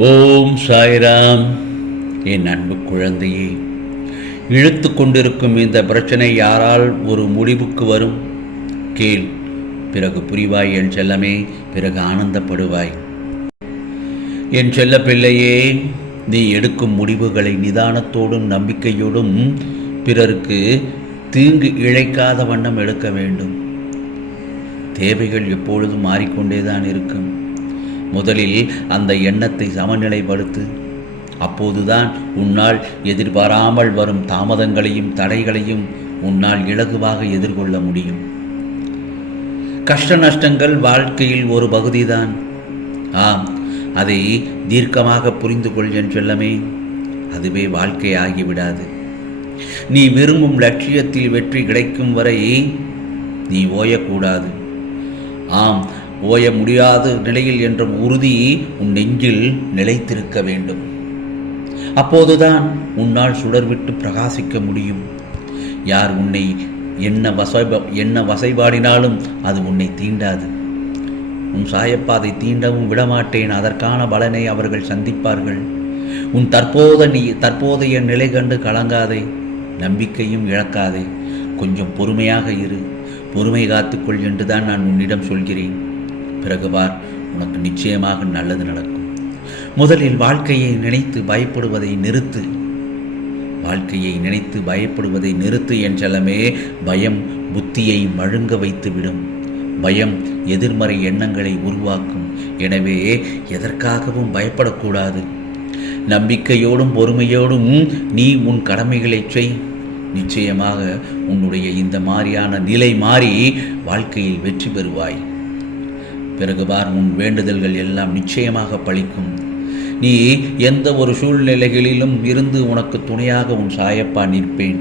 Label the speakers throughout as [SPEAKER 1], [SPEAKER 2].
[SPEAKER 1] ஓம் சாய்ராம். என் அன்பு குழந்தையே இழுத்து கொண்டிருக்கும் இந்த பிரச்சனை யாரால் ஒரு முடிவுக்கு வரும்? கேள். பிறகு புரிவாய் என் செல்லமே பிறகு ஆனந்தப்படுவாய். என் செல்ல பிள்ளையே நீ எடுக்கும் முடிவுகளை நிதானத்தோடும் நம்பிக்கையோடும் பிறருக்கு தீங்கு இழைக்காத வண்ணம் எடுக்க வேண்டும். தேவைகள் எப்பொழுதும் மாறிக்கொண்டேதான் இருக்கும். முதலில் அந்த எண்ணத்தை சமநிலைப்படுத்து. அப்போதுதான் உன்னால் எதிர்பாராமல் வரும் தாமதங்களையும் தடைகளையும் உன்னால் இலகுவாக எதிர்கொள்ள முடியும். கஷ்ட நஷ்டங்கள் வாழ்க்கையில் ஒரு பகுதிதான். ஆம் அதை தீர்க்கமாக புரிந்து கொள் என் செல்லமே. அதுவே வாழ்க்கை ஆகிவிடாது. நீ விரும்பும் லட்சியத்தில் வெற்றி கிடைக்கும் வரை நீ ஓயக்கூடாது. ஆம் ஓய முடியாத நிலையில் என்ற உறுதி உன் நெஞ்சில் நிலைத்திருக்க வேண்டும். அப்போதுதான் உன்னால் சுடர்விட்டு பிரகாசிக்க முடியும். யார் உன்னை என்ன வசை என்ன வசைபாடினாலும் அது உன்னை தீண்டாது. உன் சாயப்பாதை தீண்டவும் விடமாட்டேன். அதற்கான பலனை அவர்கள் சந்திப்பார்கள். உன் தற்போத நீ தற்போதைய நிலை கண்டு கலங்காதே. நம்பிக்கையும் இழக்காதே. கொஞ்சம் பொறுமையாக இரு. பொறுமை காத்துக்கொள் என்றுதான் நான் உன்னிடம் சொல்கிறேன். பிறகு உனக்கு நிச்சயமாக நல்லது நடக்கும். முதலில் வாழ்க்கையை நினைத்து பயப்படுவதை நிறுத்து. வாழ்க்கையை நினைத்து பயப்படுவதை நிறுத்து என்றலமே பயம் புத்தியை மழுங்க வைத்துவிடும். பயம் எதிர்மறை எண்ணங்களை உருவாக்கும். எனவே எதற்காகவும் பயப்படக்கூடாது. நம்பிக்கையோடும் பொறுமையோடும் நீ உன் கடமைகளை செய். நிச்சயமாக உன்னுடைய இந்த மாதிரியான நிலை மாறி வாழ்க்கையில் வெற்றி பெறுவாய். பிறகு பார் உன் வேண்டுதல்கள் எல்லாம் நிச்சயமாக பழிக்கும். நீ எந்த ஒரு சூழ்நிலைகளிலும் இருந்து உனக்கு துணையாக உன் சாயப்பா நிற்பேன்.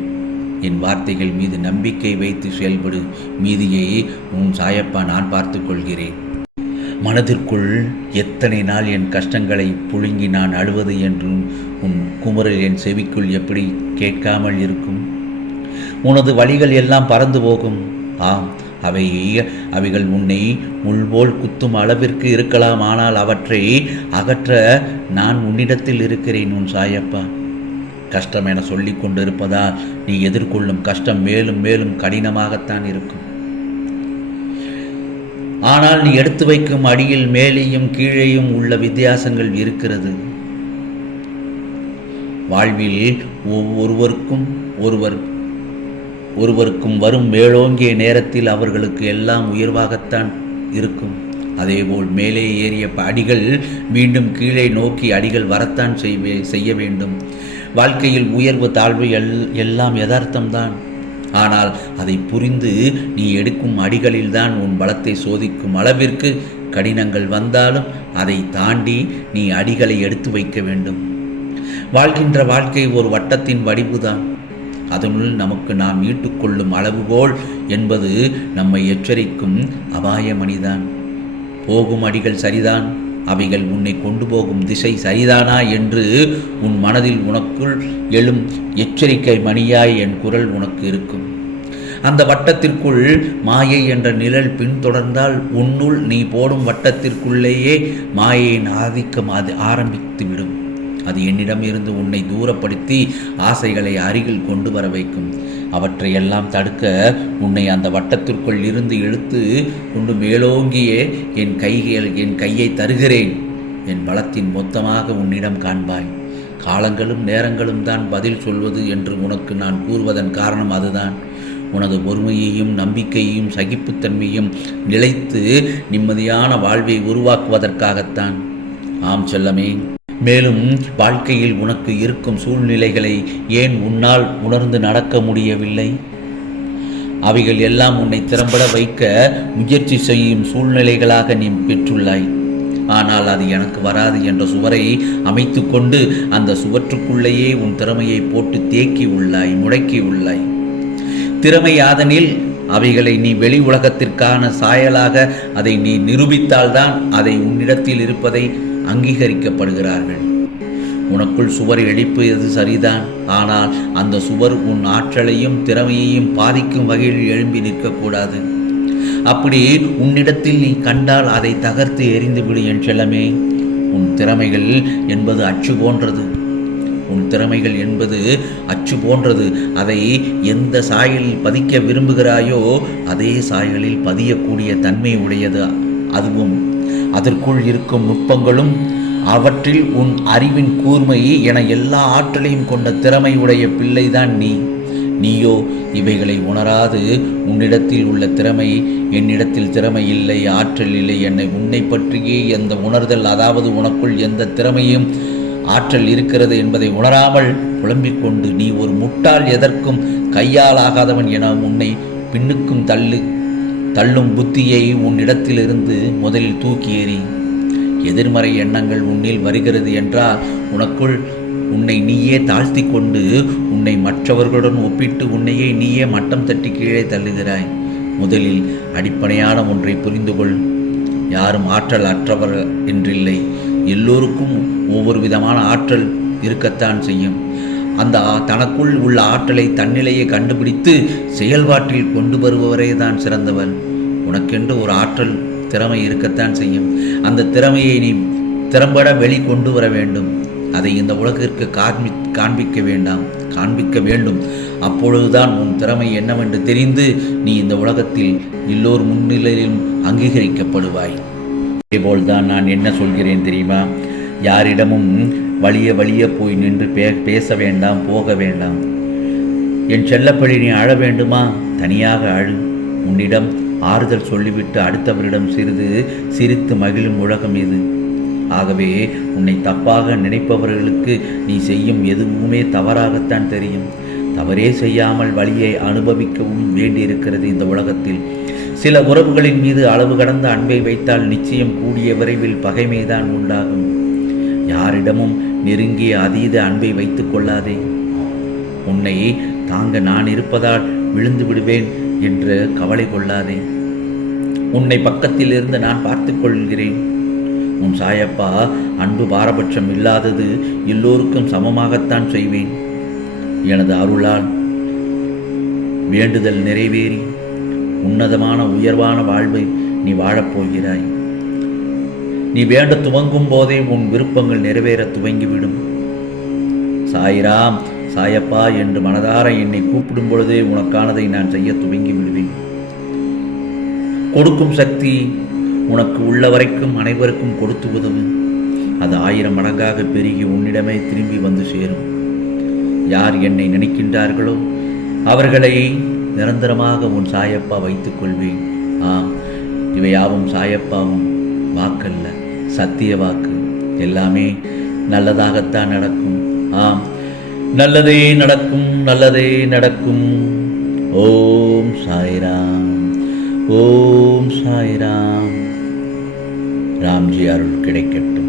[SPEAKER 1] என் வார்த்தைகள் மீது நம்பிக்கை வைத்து செயல்படு. மீதியை உன் சாயப்பா நான் பார்த்து கொள்கிறேன். மனதிற்குள் எத்தனை நாள் என் கஷ்டங்களை புழுங்கி நான் அழுவது என்றும் உன் குமுறல் என் செவிக்குள் எப்படி கேட்காமல் இருக்கும்? உனது வழிகள் எல்லாம் பறந்து போகும். ஆம் அவை அவைகள் உன்னை முள்போல் குத்தும் அளவிற்கு இருக்கலாம் ஆனால் அவற்றை அகற்ற நான் உன்னிடத்தில் இருக்கிறேன் உன் சாயப்பா. கஷ்டம் என சொல்லி கொண்டிருப்பதால் நீ எதிர்கொள்ளும் கஷ்டம் மேலும் மேலும் கடினமாகத்தான் இருக்கும். ஆனால் நீ எடுத்து வைக்கும் அடியில் மேலேயும் கீழேயும் உள்ள வித்தியாசங்கள் இருக்கிறது. வாழ்வில் ஒவ்வொருவருக்கும் ஒருவர் ஒருவருக்கும் வரும் மேலோங்கிய நேரத்தில் அவர்களுக்கு எல்லாம் உயர்வாகத்தான் இருக்கும். அதேபோல் மேலே ஏறிய அடிகள் மீண்டும் கீழே நோக்கி அடிகள் வரத்தான் செய்வே செய்ய வேண்டும். வாழ்க்கையில் உயர்வு தாழ்வு எல் எல்லாம் யதார்த்தம்தான். ஆனால் அதை புரிந்து நீ எடுக்கும் அடிகளில்தான் உன் பலத்தை சோதிக்கும் அளவிற்கு கடினங்கள் வந்தாலும் அதை தாண்டி நீ அடிகளை எடுத்து வைக்க வேண்டும். வாழ்கின்ற வாழ்க்கை ஒரு வட்டத்தின் வடிவுதான். அதனுள் நமக்கு நாம் மீட்டுக்கொள்ளும் அளவுகோல் என்பது நம்மை எச்சரிக்கும் அபாயமணிதான். போகும் அடிகள் சரிதான் அவைகள் உன்னை கொண்டு போகும் திசை சரிதானா என்று உன் மனதில் உனக்குள் எழும் எச்சரிக்கை மணியாய் என் குரல் உனக்கு இருக்கும். அந்த வட்டத்திற்குள் மாயை என்ற நிழல் பின்தொடர்ந்தால் உன்னுள் நீ போடும் வட்டத்திற்குள்ளேயே மாயையின் ஆதிக்கம் அது ஆரம்பித்துவிடும் அது என்னிடம் இருந்து உன்னை தூரப்படுத்தி ஆசைகளை அருகில் கொண்டு வர வைக்கும். அவற்றை எல்லாம் தடுக்க உன்னை அந்த வட்டத்திற்குள் இருந்து இழுத்து கொண்டு மேலோங்கியே என் கைகள் என் கையை தருகிறேன். என் பலத்தின் மொத்தமாக உன்னிடம் காண்பாய். காலங்களும் நேரங்களும் தான் பதில் சொல்வது என்று உனக்கு நான் கூறுவதன் காரணம் அதுதான். உனது பொறுமையையும் நம்பிக்கையையும் சகிப்புத்தன்மையும் நிலைத்து நிம்மதியான வாழ்வை உருவாக்குவதற்காகத்தான். ஆம் செல்லமே. மேலும் வாழ்க்கையில் உனக்கு இருக்கும் சூழ்நிலைகளை ஏன் உன்னால் உணர்ந்து நடக்க முடியவில்லை? அவைகள் எல்லாம் உன்னை திறம்பட வைக்க முயற்சி செய்யும் சூழ்நிலைகளாக நீ பெற்றுள்ளாய். ஆனால் அது எனக்கு வராது என்ற சுவரை அமைத்து கொண்டு அந்த சுவற்றுக்குள்ளேயே உன் திறமையை போட்டு தேக்கி உள்ளாய் முடக்கி உள்ளாய். திறமை யாதனில் அவைகளை நீ வெளி உலகத்திற்கான சாயலாக அதை நீ நிரூபித்தால்தான் அதை உன்னிடத்தில் இருப்பதை அங்கீகரிக்கப்படுகிறார்கள். உனக்குள் சுவர் எழுப்பியது சரிதான்? ஆனால் அந்த சுவர் உன் ஆற்றலையும் திறமையையும் பாதிக்கும் வகையில் எழும்பி நிற்கக்கூடாது. அப்படி உன்னிடத்தில் நீ கண்டால் அதை தகர்த்து எரிந்துவிடு என் செல்லமே. உன் திறமைகள் என்பது அச்சு போன்றது. உன் திறமைகள் என்பது அச்சு போன்றது. அதை எந்த சாயலில் பதிக்க விரும்புகிறாயோ அதே சாயலில் பதியக்கூடிய தன்மை உடையது. அதுவும் அதற்குள் இருக்கும் நுட்பங்களும் அவற்றில் உன் அறிவின் கூர்மை என எல்லா ஆற்றலையும் கொண்ட திறமை உடைய பிள்ளைதான் நீ. நீயோ இவைகளை உணராது. உன்னிடத்தில் உள்ள திறமை என்னிடத்தில் திறமை இல்லை ஆற்றல் இல்லை என்னை உன்னை பற்றியே எந்த உணர்தல் அதாவது உனக்குள் எந்த திறமையும் ஆற்றல் இருக்கிறது என்பதை உணராமல் புலம்பிக் கொண்டு நீ ஒரு முட்டாள் எதற்கும் கையாலாகாதவன் என உன்னை பின்னுக்கும் தள்ளு தள்ளும் புத்தியை உன்னிடத்திலிருந்து முதலில் தூக்கி எறி. எதிர்மறை எண்ணங்கள் உன்னில் வருகிறது என்றால் உனக்குள் உன்னை நீயே தாழ்த்தி கொண்டு உன்னை மற்றவர்களுடன் ஒப்பிட்டு உன்னையே நீயே மட்டம் தட்டி கீழே தள்ளுகிறாய். முதலில் அடிப்படையான ஒன்றை புரிந்து கொள். யாரும் ஆற்றல் அற்றவர் என்றில்லை. எல்லோருக்கும் ஒவ்வொரு விதமான ஆற்றல் இருக்கத்தான் செய்யும். அந்த தனக்குள் உள்ள ஆற்றலை தன்னிலையே கண்டுபிடித்து செயல்பாட்டில் கொண்டு வருபவரே தான் சிறந்தவன். உனக்கென்று ஒரு ஆற்றல் திறமை இருக்கத்தான் செய்யும். அந்த திறமையை நீ திறம்பட வெளி கொண்டு வர வேண்டும். அதை இந்த உலகிற்கு காண்பி காண்பிக்க வேண்டாம். காண்பிக்க வேண்டும். அப்பொழுதுதான் உன் திறமை என்னவென்று தெரிந்து நீ இந்த உலகத்தில் எல்லோர் முன்னிலையிலும் அங்கீகரிக்கப்படுவாய். இதேபோல்தான் நான் என்ன சொல்கிறேன் தெரியுமா? யாரிடமும் வழிய வழிய போய் நின்று பே பேச வேண்டாம் போக வேண்டாம். என் செல்லப்படி நீ அழ வேண்டுமா? தனியாக அழு. உன்னிடம் ஆறுதல் சொல்லிவிட்டு அடுத்தவரிடம் சிறிது சிரித்து மகிழும் உலகம் இது. ஆகவே உன்னை தப்பாக நினைப்பவர்களுக்கு நீ செய்யும் எதுவுமே தவறாகத்தான் தெரியும். தவறே செய்யாமல் வழியை அனுபவிக்கவும் வேண்டியிருக்கிறது இந்த உலகத்தில். சில உறவுகளின் மீது அளவு கடந்த அன்பை வைத்தால் நிச்சயம் கூடிய விரைவில் பகைமைதான் உண்டாகும். யாரிடமும் நெருங்கிய அதீத அன்பை வைத்துக் கொள்ளாதே. உன்னை தாங்க நான் இருப்பதால் விழுந்து விடுவேன் என்று கவலை கொள்ளாதே. உன்னை பக்கத்தில் இருந்து நான் பார்த்துக் கொள்கிறேன். உன் சாயப்பா அன்பு பாரபட்சம் இல்லாதது எல்லோருக்கும் சமமாகத்தான் செய்வேன். எனது அருளால் வேண்டுதல் நிறைவேறி உன்னதமான உயர்வான வாழ்வை நீ வாழப்போகிறாய் நீ வேண்ட துவங்கும் போதே உன் விருப்பங்கள் நிறைவேற துவங்கிவிடும். சாயிராம் சாயப்பா என்று மனதார என்னை கூப்பிடும் பொழுதே உனக்கானதை நான் செய்ய துவங்கி விடுவேன் கொடுக்கும் சக்தி உனக்கு உள்ள வரைக்கும் அனைவருக்கும் கொடுத்து உதவு. அது ஆயிரம் மடங்காக பெருகி உன்னிடமே திரும்பி வந்து சேரும். யார் என்னை நினைக்கின்றார்களோ அவர்களை நிரந்தரமாக உன் சாயப்பா வைத்துக் கொள்வேன். ஆம் இவையாவும் சாயப்பாவும் வாக்கல்ல. சத்திய வாக்கு. எல்லாமே நல்லதாகத்தான் நடக்கும். ஆம் நல்லதே நடக்கும் நல்லதே நடக்கும். ஓம் சாய்ராம் ஓம் சாய்ராம். ராம்ஜி அருள் கிடைக்கட்டும்.